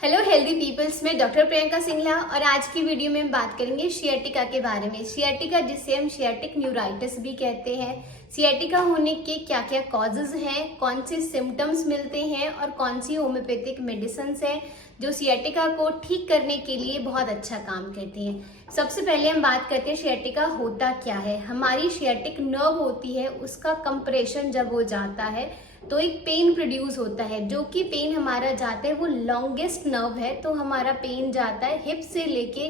Hello healthy peoples में doctor Priyanka Singla और आज की वीडियो में हम बात करेंगे सियाटिका के बारे में। सियाटिका जिसे हम सियाटिक न्यूराइटिस भी कहते हैं। सियाटिका होने के क्या क्या कॉजेज हैं, कौन से सिम्टम्स मिलते हैं और कौन सी होम्योपैथिक मेडिसिन है जो सियाटिका को ठीक करने के लिए बहुत अच्छा काम करती हैं। सबसे पहले हम बात करते हैं सियाटिका होता क्या है। हमारी सियाटिक नर्व होती है, उसका कंप्रेशन जब हो जाता है तो एक पेन प्रोड्यूस होता है। जो कि पेन हमारा जाता है वो लॉन्गेस्ट नर्व है, तो हमारा पेन जाता है हिप से लेके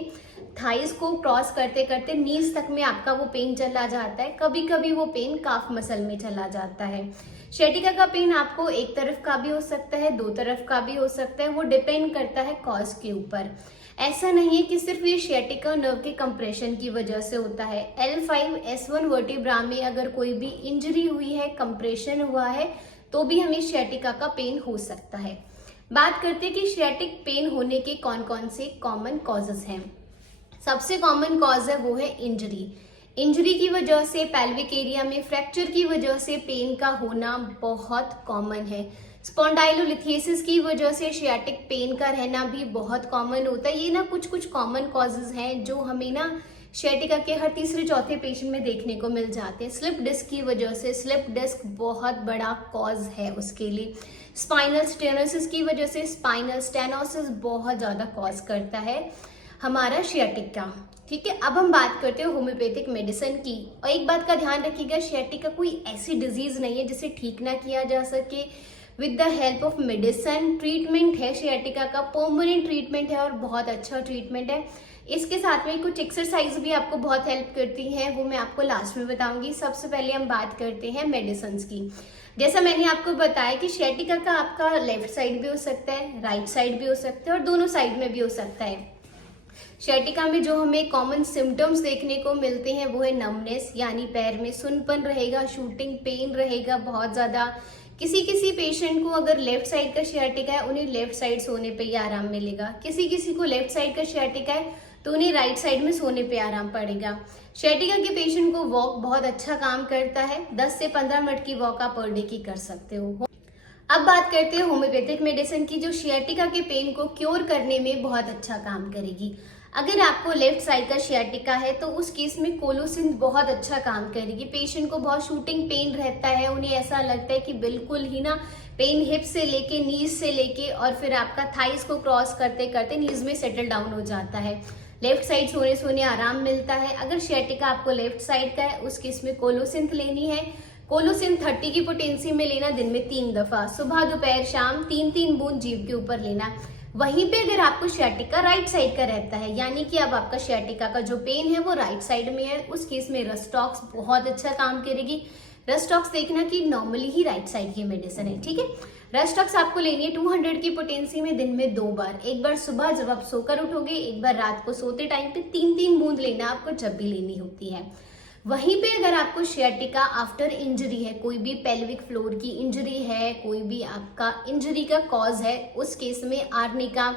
थाइस को क्रॉस करते करते नीज तक में आपका वो पेन चला जाता है। कभी कभी वो पेन काफ मसल में चला जाता है। सियाटिका का पेन आपको एक तरफ का भी हो सकता है, दो तरफ का भी हो सकता है, वो डिपेंड करता है कॉज के ऊपर। ऐसा नहीं है कि सिर्फ ये सियाटिका नर्व के कंप्रेशन की वजह से होता है। L5-S1 वर्टिब्रा में अगर कोई भी इंजरी हुई है, कंप्रेशन हुआ है, तो भी हमें सियाटिका का पेन हो सकता है। बात करते हैं कि सियाटिक पेन होने के कौन कौन से कॉमन कॉजेज हैं। सबसे कॉमन कॉज है वो है इंजरी। इंजरी की वजह से पेल्विक एरिया में फ्रैक्चर की वजह से पेन का होना बहुत कॉमन है। स्पॉन्डाइलोलिथेसिस की वजह से सियाटिक पेन का रहना भी बहुत कॉमन होता है। ये ना कुछ कॉमन कॉजेज हैं जो हमें ना सियाटिका के हर तीसरे चौथे पेशेंट में देखने को मिल जाते हैं। स्लिप डिस्क की वजह से, स्लिप डिस्क बहुत बड़ा कॉज है उसके लिए। स्पाइनल स्टेनोसिस की वजह से स्पाइनल स्टेनोसिस बहुत ज्यादा कॉज करता है हमारा सियाटिका। ठीक है, अब हम बात करते हैं होम्योपैथिक मेडिसिन की। और एक बात का ध्यान रखिएगा, सियाटिका कोई ऐसी डिजीज नहीं है जिसे ठीक ना किया जा सके with the help of medicine. Treatment है सियाटिका का, परमानेंट ट्रीटमेंट है और बहुत अच्छा ट्रीटमेंट है। इसके साथ में कुछ एक्सरसाइज भी आपको बहुत हेल्प करती हैं, वो मैं आपको लास्ट में बताऊंगी। सबसे पहले हम बात करते हैं मेडिसिन की। जैसा मैंने आपको बताया कि सियाटिका का आपका लेफ्ट साइड भी हो सकता है, राइट साइड भी हो सकता है और दोनों साइड में भी हो सकता है। सियाटिका में जो हमें कॉमन सिम्टम्स देखने को मिलते हैं वो है नमनेस, यानी पैर में सुनपन रहेगा, शूटिंग पेन रहेगा बहुत ज्यादा। किसी किसी पेशेंट को अगर लेफ्ट साइड का सियाटिका है उन्हें लेफ्ट साइड सोने पे ही आराम मिलेगा। किसी किसी को लेफ्ट साइड का सियाटिका है तो उन्हें राइट साइड में सोने पे आराम पड़ेगा। सियाटिका के पेशेंट को वॉक बहुत अच्छा काम करता है। 10 से 15 मिनट की वॉक आप पर डे की कर सकते हो। अब बात करते हैं होम्योपैथिक मेडिसिन की जो सियाटिका के पेन को क्योर करने में बहुत अच्छा काम करेगी। अगर आपको लेफ्ट साइड का सियाटिका है तो उस केस में कोलोसिन बहुत अच्छा काम करेगी। पेशेंट को बहुत शूटिंग पेन रहता है, उन्हें ऐसा लगता है कि बिल्कुल ही ना पेन हिप से लेके नीज से लेके और फिर आपका थाइस को क्रॉस करते करते नीज में सेटल डाउन हो जाता है। लेफ्ट साइड सोने सोने आराम मिलता है। अगर सियाटिका आपको लेफ्ट साइड का है उस केस में कोलोसिन लेनी है। कोलोसिन 30 की पोटेंसी में लेना, दिन में 3 दफा, सुबह दोपहर शाम 3-3 बूंद जीभ के ऊपर लेना। वहीं पे अगर आपको सियाटिका राइट साइड का रहता है, यानी कि अब आपका सियाटिका का जो पेन है वो राइट साइड में है, उस केस में रस्टॉक्स बहुत अच्छा काम करेगी। रस्टॉक्स देखना कि नॉर्मली ही राइट साइड की मेडिसिन है। ठीक है, रस्टॉक्स आपको लेनी है 200 की पोटेंसी में, दिन में 2 बार। एक बार सुबह जब आप सोकर उठोगे, एक बार रात को सोते टाइम पे 3-3 बूंद लेना आपको जब भी लेनी होती है। वहीं पे अगर आपको सियाटिका आफ्टर इंजरी है, कोई भी पेल्विक फ्लोर की इंजरी है, कोई भी आपका इंजरी का कॉज है, उस केस में arnica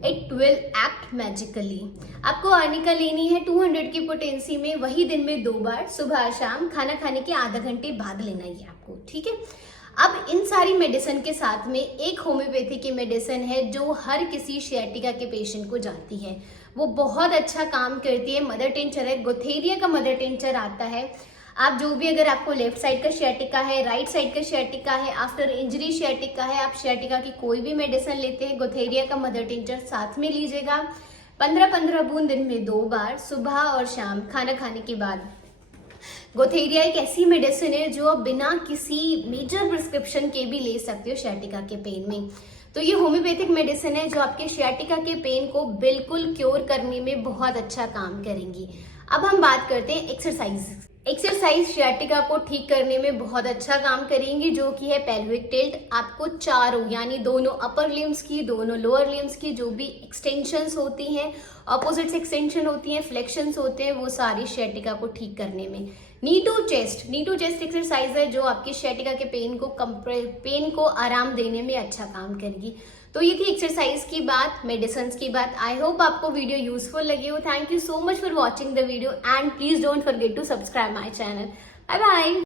it will act magically. आपको आर्निका लेनी है 200 की पोटेंसी में, वही दिन में 2 बार, सुबह शाम, खाना खाने के आधा घंटे बाद लेना ही आपको। ठीक है, अब इन सारी मेडिसिन के साथ में एक होम्योपैथी की मेडिसिन है जो हर किसी सियाटिका के पेशेंट को जाती है, वो बहुत अच्छा काम करती है। मदर टिंचर है, गोथेरिया का मदर टिंचर आता है। आप जो भी, अगर आपको लेफ्ट साइड का सियाटिका है, राइट साइड का सियाटिका है, आफ्टर इंजरी सियाटिका है, आप सियाटिका की कोई भी मेडिसिन लेते हैं, गोथेरिया का मदर टिंचर साथ में लीजिएगा। 15-15 बूंद दिन में 2 बार, सुबह और शाम, खाना खाने के बाद। गोथेरिया एक ऐसी मेडिसिन है जो आप बिना किसी मेजर प्रिस्क्रिप्शन के भी ले सकते हो सियाटिका के पेन में। तो ये होम्योपैथिक मेडिसिन है जो आपके सियाटिका के पेन को बिल्कुल क्योर करने में बहुत अच्छा काम करेंगी। अब हम बात करते हैं एक्सरसाइज सियाटिका को ठीक करने में बहुत अच्छा काम करेंगी, जो कि है पेल्विक टिल्ट। आपको चारों, यानी दोनों अपर लिम्स की, दोनों लोअर लिम्स की जो भी एक्सटेंशंस होती हैं, ऑपोजिट एक्सटेंशन होती हैं, फ्लेक्शंस होते हैं, वो सारी सियाटिका को ठीक करने में। नी टू चेस्ट एक्सरसाइज है जो आपके सियाटिका के पेन को आराम देने में अच्छा काम करेगी। तो ये थी एक्सरसाइज की बात, मेडिसिन की बात। आई होप आपको वीडियो यूजफुल लगी हो। Thank you so much for watching the video and please don't forget to subscribe my channel. Bye bye.